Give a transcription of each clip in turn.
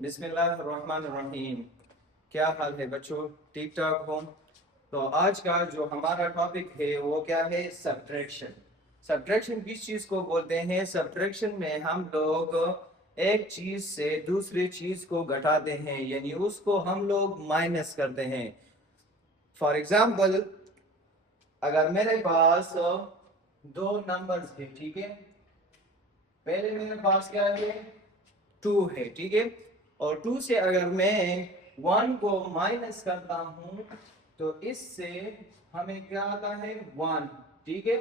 बिस्मिल्लाहिर्रहमानिर्रहीम। क्या हाल है बच्चों, ठीक ठाक हो? तो आज का जो हमारा टॉपिक है वो क्या है? सब्ट्रैक्शन। सब्ट्रैक्शन किस चीज को बोलते हैं? सब्ट्रैक्शन में हम लोग एक चीज से दूसरी चीज को घटाते हैं, यानी उसको हम लोग माइनस करते हैं। फॉर एग्जाम्पल, अगर मेरे पास दो नंबर्स है, ठीक है। पहले मेरे पास क्या है? टू है, ठीक है। और टू से अगर मैं वन को माइनस करता हूं तो इससे हमें क्या आता है? वन, ठीक है।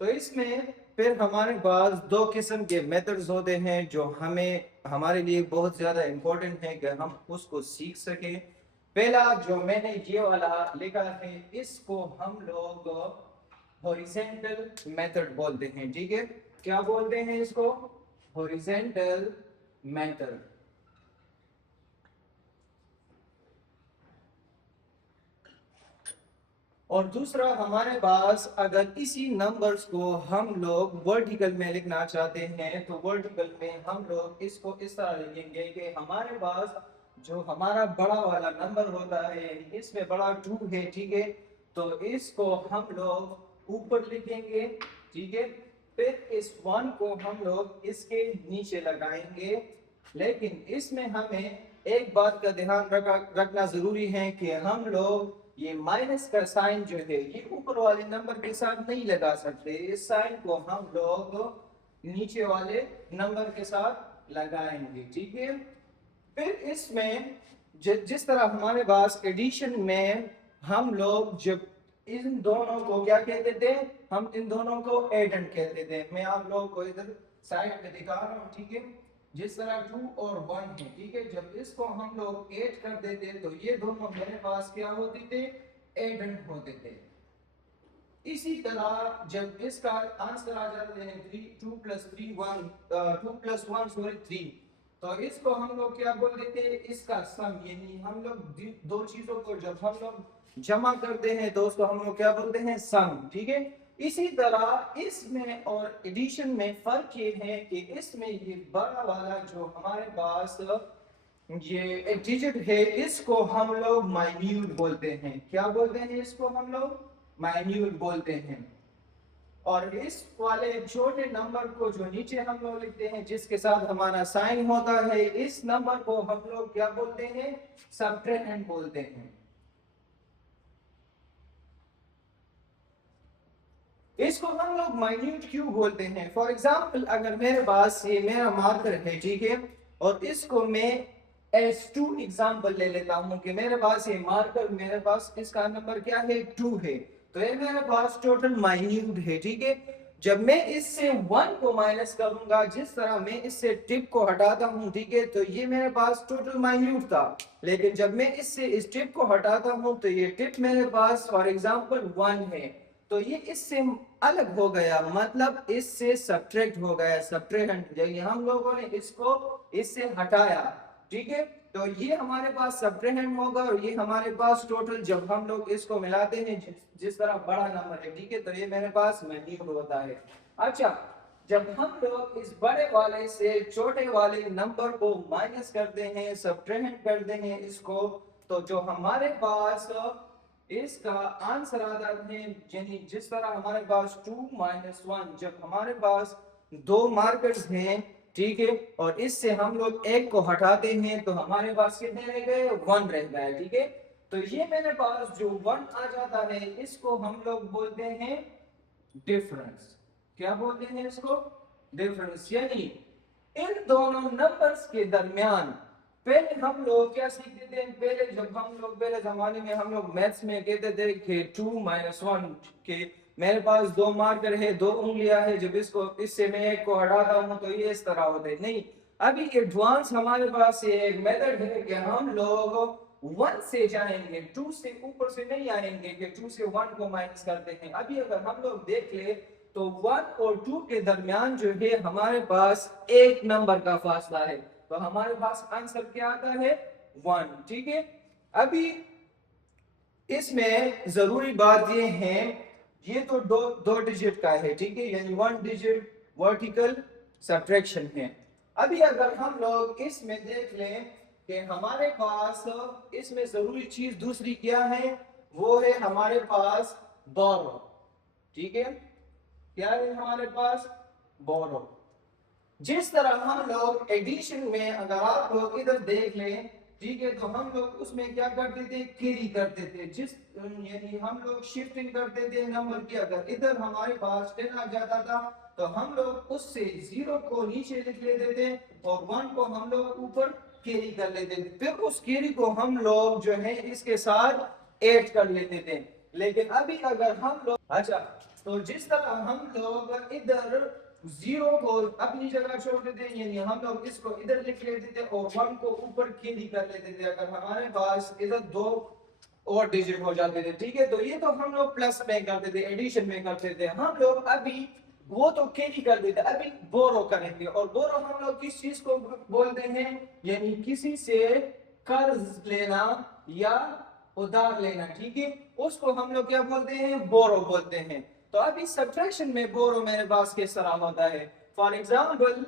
तो इसमें फिर हमारे पास दो किस्म के मेथड्स होते हैं जो हमें हमारे लिए बहुत ज्यादा इंपॉर्टेंट है कि हम उसको सीख सके। पहला जो मैंने ये वाला लिखा है, इसको हम लोग हॉरिजेंटल मेथड बोलते हैं, ठीक है। क्या बोलते हैं इसको? Horizontal method. और दूसरा हमारे पास, अगर इसी नंबर्स को हम लोग वर्टिकल में लिखना चाहते हैं तो वर्टिकल में हम लोग इसको इस तरह लिखेंगे कि हमारे पास जो हमारा बड़ा वाला नंबर होता है, इसमें बड़ा टू है, ठीक है। तो इसको हम लोग ऊपर लिखेंगे, ठीक है। फिर इस वन को हम लोग इसके नीचे लगाएंगे। लेकिन इसमें हमें एक बात का ध्यान रखना जरूरी है कि हम लोग ये माइनस का साइन जो है ये ऊपर वाले नंबर के साथ नहीं लगा सकते। इस साइन को हम लोग नीचे वाले नंबर के साथ लगाएंगे, ठीक है। फिर इसमें जिस तरह हमारे पास एडिशन में हम लोग जब इन दोनों को क्या कहते थे? हम इन दोनों को एडेंड कहते थे। मैं आप लोगों को इधर साइड में दिखा रहा हूँ, ठीक है। जिस तरह टू और वन है, ठीक है, जब इसको हम लोग एड कर देते तो ये दोनों मेरे पास क्या होते थे? एडेंड होते थे। इसी तरह जब इसका आंसर आ जाते हैं three, two plus three one, two plus one sorry three, तो इसको हम लोग क्या बोल देते हैं? इसका सम। यानी हम लोग दो चीजों को जब हम लोग जमा करते हैं तो उसको हम लोग क्या बोलते हैं? सम, ठीक है। इसी तरह इसमें और एडिशन में फर्क ये है कि इसमें ये बड़ा वाला जो हमारे पास ये एक डिजिट है, इसको हम लोग माइन्यूट बोलते हैं। क्या बोलते हैं इसको? हम लोग माइन्यूट बोलते हैं। और इस वाले छोटे नंबर को जो नीचे हम लोग लिखते हैं जिसके साथ हमारा साइन होता है, इस नंबर को हम लोग क्या बोलते हैं? सब्ट्रैक्टेंट बोलते हैं। इसको हम लोग माइन्यूट क्यों बोलते हैं? फॉर एग्जाम्पल, अगर मेरे पास ये मेरा मार्कर है, ठीक है, और इसको मैं एस टू एग्जाम्पल ले लेता हूं कि मेरे पास ये मार्कर, मेरे पास इसका नंबर क्या है? टू है। तो ये मेरे पास टोटल माइन्यूट है, ठीक है। जब मैं इससे वन को माइनस करूंगा, जिस तरह मैं इससे टिप को हटाता हूं, ठीक है, तो ये मेरे पास टोटल माइन्यूट था। लेकिन जब मैं इससे इस टिप को हटाता हूं तो ये टिप मेरे पास फॉर एग्जाम्पल वन है। तो ये इससे अलग हो गया, मतलब इससे सब्ट्रैक्ट हो गया, सब्ट्रैक्ट। हम लोगों ने इसको इससे हटाया, ठीक है। तो ये हमारे पास सब्ट्रैक्ट होगा और ये हमारे पास टोटल जब हम लोग इसको मिलाते हैं जिस तरह बड़ा नंबर है, ठीक है, तो ये मेरे पास मैन्यूट होता है। अच्छा, जब हम लोग इस बड़े वाले से छोटे वाले नंबर को माइनस करते हैं, सब्ट्रैक्ट करते हैं इसको, तो जो हमारे पास इसका आंसर आता है, यानी जिस तरह हमारे पास टू माइनस वन, जब हमारे पास दो मार्कर्स हैं, ठीक है, और इससे हम लोग एक को हटाते हैं तो हमारे पास कितने रह गए? वन रह गए, ठीक है। तो ये मेरे पास जो वन आ जाता है इसको हम लोग बोलते हैं डिफरेंस। क्या बोलते हैं इसको? डिफरेंस। यानी इन दोनों नंबर्स के दरमियान, पहले हम लोग क्या सीखते थे? पहले जब हम लोग पहले जमाने में हम लोग मैथ्स में कहते थे कि टू माइनस वन, के मेरे पास दो मार्कर है, दो उंगलियां है, जब इसको इससे मैं एक को हटाता हूं तो ये इस तरह होते नहीं। अभी एडवांस हमारे पास ये एक मेथड है कि हम लोग वन से जाएंगे, टू से ऊपर से नहीं आएंगे कि टू से वन को माइनस करते हैं। अभी अगर हम लोग देख ले तो वन और टू के दरमियान जो है हमारे पास एक नंबर का फासला है, तो हमारे पास आंसर क्या आता है? वन, ठीक है। अभी इसमें जरूरी बात ये है, ये तो दो दो डिजिट का है, ठीक है, यानी वन डिजिट वर्टिकल सब्ट्रैक्शन है। अभी अगर हम लोग इसमें देख लें कि हमारे पास इसमें जरूरी चीज दूसरी क्या है, वो है हमारे पास बोरो। ठीक है, क्या है हमारे पास? बोरो। जिस तरह हम लोग एडिशन में अगर आप लोग इधर देख लें, ठीक है, तो हम लोग उसमें क्या करते थे, कैरी करते थे। जिस यानी हम लोग शिफ्टिंग करते थे नंबर की। अगर इधर हमारे पास 10 आ जाता था तो हम लोग उससे 0 को नीचे लिख लेते थे और 1 को हम लोग ऊपर कैरी कर लेते थे। फिर उस कैरी को हम लोग जो है इसके साथ ऐड कर लेते थे। लेकिन अभी अगर हम लोग, अच्छा, तो जिस तरह हम लोग इधर 0 को अपनी जगह छोड़ देते हैं, यानी हम लोग इसको इधर लिख लेते थे और 1 को ऊपर कैरी कर लेते थे। अगर हमारे पास इधर 2 और डिजिट हो जाते थे, ठीक है, तो ये तो हम लोग प्लस में करते थे, एडिशन में करते थे। हम लोग अभी वो तो कैरी कर देते, अभी बोरो करेंगे। और बोरो हम लोग किस चीज को बोलते हैं, यानी किसी से कर्ज लेना या उधार लेना, ठीक है, उसको हम लोग क्या बोलते हैं, बोरो बोलते हैं। तो अभी सब्ट्रैक्शन में बोरो मेरे पास किस तरह होता है। फॉर एग्जाम्पल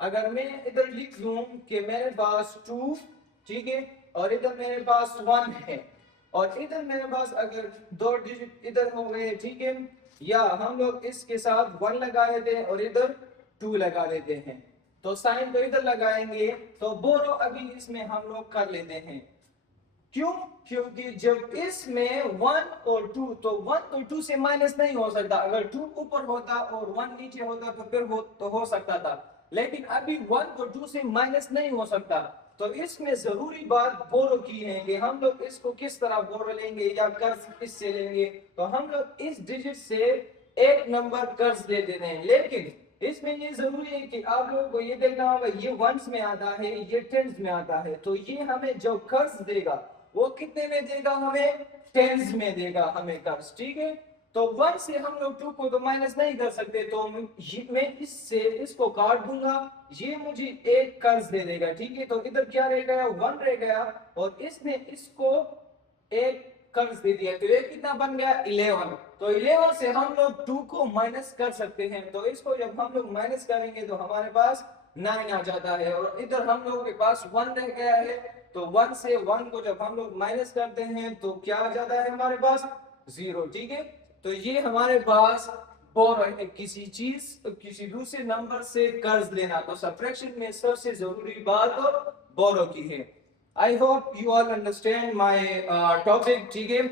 अगर मैं इधर लिख लूं कि मेरे पास 2, ठीक है, और इधर मेरे पास 1 है, और इधर मेरे पास अगर 2 डिजिट इधर हो गए, ठीक है, या हम लोग इसके साथ 1 लगा लेते हैं और इधर 2 लगा लेते हैं, तो साइन को इधर लगाएंगे, तो बोरो अभी इसमें हम लोग कर लेते हैं। क्यों? क्योंकि जब इसमें 1 और 2, तो 1 तो 2 से माइनस नहीं हो सकता। अगर 2 ऊपर होता और 1 नीचे होता तो फिर वो तो हो सकता था, लेकिन अभी 1 तो 2 से माइनस नहीं हो सकता। तो इसमें जरूरी बात बोरो की है कि हम लोग इसको किस तरह बोरो लेंगे या कर्ज इससे लेंगे। तो हम लोग इस डिजिट से एक नंबर कर्ज दे देते हैं, लेकिन इसमें ये जरूरी है कि आप लोगों को ये देखना होगा, ये वंस में आता है, ये टेंस में आता है, तो ये हमें जो कर्ज देगा वो कितने में देगा, हमें टेंस में देगा हमें कर्ज, ठीक है। तो 1 से हम लोग 2 को तो माइनस नहीं कर सकते, तो मैं इससे इसको काट दूंगा, ये मुझे एक कर्ज दे देगा, ठीक है। तो इधर क्या रह गया, 1 रह गया, और इसने इसको एक कर्ज दे दिया, तो ये कितना बन गया, 11। तो 11 से हम लोग 2 को माइनस कर सकते हैं, तो इसको जब हम लोग माइनस करेंगे तो हमारे पास 9 आ जाता है, और इधर हम लोगों के पास 1 रह गया है, तो 1 से 1 को जब हम लोग माइनस करते हैं तो क्या आ जाता है हमारे पास, 0, ठीक है। तो ये हमारे पास बोरो है, किसी चीज किसी दूसरे नंबर से कर्ज लेना। तो सब्ट्रैक्शन में सबसे जरूरी बात बोरो की है। I hope you all understand my topic, ठीक है।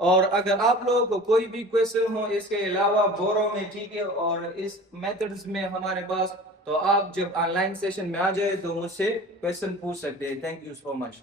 और अगर आप लोगों को कोई भी क्वेश्चन हो इसके अलावा बोरो में, ठीक है, और इस मेथड्स में हमारे पास, तो आप जब ऑनलाइन सेशन में आ जाए तो मुझसे क्वेश्चन पूछ सकते हैं। Thank you so much.